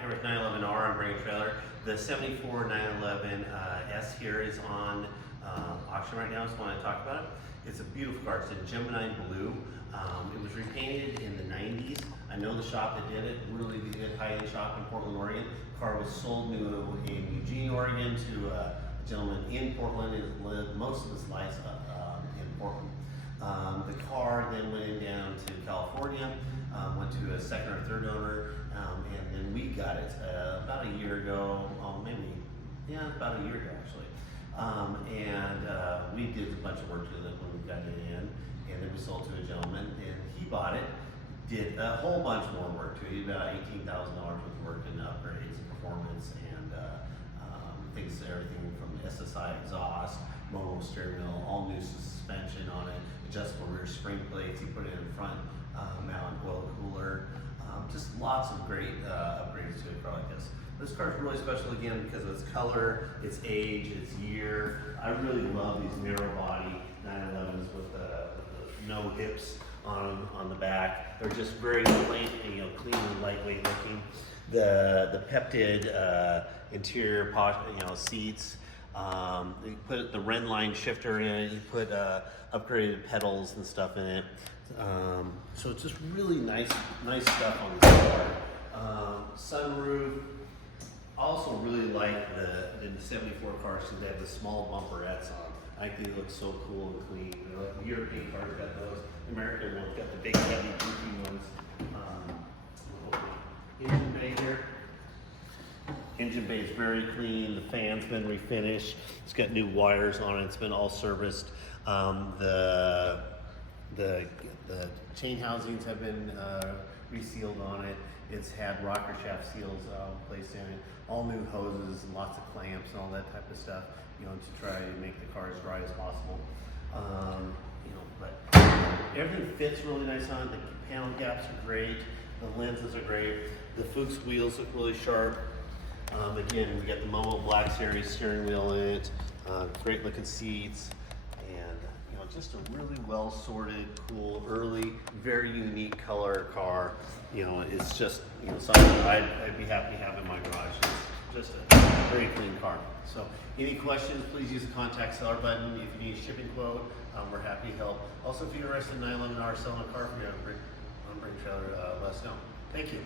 here with 911R on Brain Trailer. The 74 911 S here is on auction right now, so I want to talk about it. It's a beautiful car. It's a Gemini blue. It was repainted in the 90s. I know the shop that did it, really good high-end shop in Portland, Oregon. The car was sold new in Eugene, Oregon to a gentleman in Portland who lived most of his life in Portland. The car then went down to California, went to a second or third owner, and then we got it about a year ago, about a year ago actually. We did a bunch of work to it when we got it in, and then we sold to a gentleman, and he bought it, did a whole bunch more work to it, about $18,000 worth of work in upgrades and performance, and everything from SSI exhaust, mono steering wheel, all new suspension on it, adjustable rear spring plates. He put it in front mount oil cooler. Just lots of great upgrades to a car like this. This car is really special again because of its color, its age, its year. I really love these narrow body 911s with no hips on the back. They're just very plain, clean and lightweight looking. The peptid interior seats. You put the Ren line shifter in it. You put upgraded pedals and stuff in it. So it's just really nice stuff on this car. Sunroof. Also really like the 74 cars because they have the small bumperettes on. I think they look so cool and clean. The European cars got those. The American ones got the big heavy goofy ones. Engine bay here. Engine bay is very clean. The fan's been refinished. It's got new wires on it. It's been all serviced. The chain housings have been resealed on it. It's had rocker shaft seals placed in it. All new hoses and lots of clamps and all that type of stuff, to try to make the car as dry as possible. But everything fits really nice on it. The panel gaps are great. The lenses are great. The Fuchs wheels look really sharp. Again, we got the Momo Black Series steering wheel in it. Great looking seats. Just a really well sorted, cool, early, very unique color car. It's just something I'd be happy to have in my garage. It's just a very clean car. So any questions, please use the contact seller button. If you need a shipping quote, we're happy to help. Also, if you're interested in 911R selling a car from you on Brain Trailer, let us know. Thank you.